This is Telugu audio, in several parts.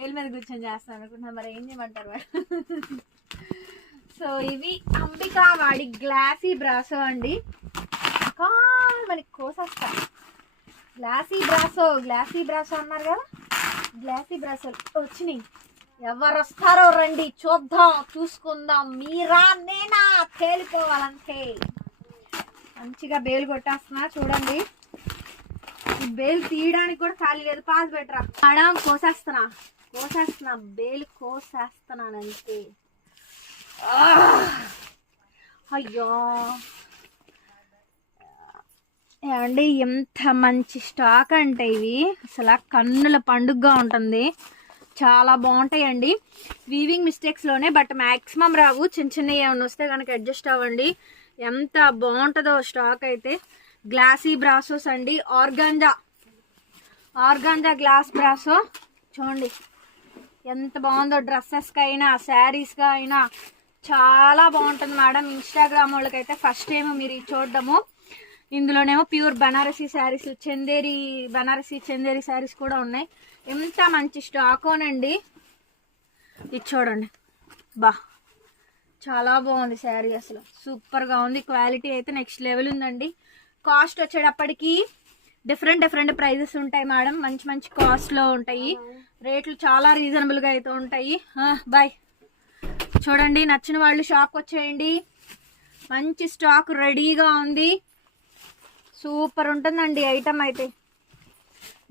వేలు మీద కూర్చొని చేస్తాను అనుకుంటున్నా. మరి ఏం చేయమంటారు సో ఇవి అంబికా వాడి గ్లాసీ బ్రాసో అండి. మనకి కోసేస్తా. గ్లాసీ బ్రాసో గ్లాసీ బ్రాసో అన్నారు కదా? గ్లాసీ బ్రాసో వచ్చినాయి. ఎవరు వస్తారో రండి చూద్దాం చూసుకుందాం. మీరా నేనా? తేలిపోవాలంటే మంచిగా బేలు కొట్టేస్తున్నా చూడండి. ఈ బేలు తీయడానికి కూడా ఖాళీ లేదు. పాస్ పెట్టరా మేడం కోసేస్తున్నా. కోసేస్తున్నా బేలు కోసేస్తున్నానంతే. అయ్యో! ఏమండి ఎంత మంచి స్టాక్ అంటే ఇవి. అసలు కన్నుల పండుగగా ఉంటుంది. చాలా బాగుంటాయండి. వీవింగ్ మిస్టేక్స్లోనే బట్ మ్యాక్సిమం రావు. చిన్న చిన్నవి ఏమైనా వస్తే కనుక అడ్జస్ట్ అవ్వండి. ఎంత బాగుంటుందో స్టాక్ అయితే. గ్లాసీ బ్రాసోస్ అండి. ఆర్గాంజా. Organza glass brasso. చూడండి. ఎంత బాగుందో డ్రెస్సెస్కి అయినా శారీస్గా అయినా. చాలా బాగుంటుంది మేడం. ఇన్స్టాగ్రామ్ వాళ్ళకైతే ఫస్ట్ టైం మీరు చూడడము. ఇందులోనేమో pure Banarasi sarees Chanderi Banarasi Chanderi sarees కూడా ఉన్నాయి. ఎంత మంచి స్టాకోనండి ఇది చూడండి. బా చాలా బాగుంది శారీ అసలు. సూపర్గా ఉంది. క్వాలిటీ అయితే నెక్స్ట్ లెవెల్ ఉందండి. కాస్ట్ వచ్చేటప్పటికి డిఫరెంట్ డిఫరెంట్ ప్రైజెస్ ఉంటాయి మేడం. మంచి మంచి కాస్ట్లో ఉంటాయి. రేట్లు చాలా రీజనబుల్గా అయితే ఉంటాయి. బాయ్ చూడండి నచ్చిన వాళ్ళు షాప్కి వచ్చేయండి. మంచి స్టాక్ రెడీగా ఉంది. సూపర్ ఉంటుందండి ఐటమ్ అయితే.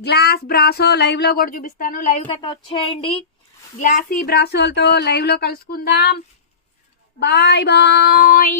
గ్లాస్ బ్రాసో లైవ్లో కూడా చూపిస్తాను. లైవ్కి అయితే వచ్చేయండి. గ్లాసీ బ్రాసోలతో లైవ్లో కలుసుకుందాం. Bye bye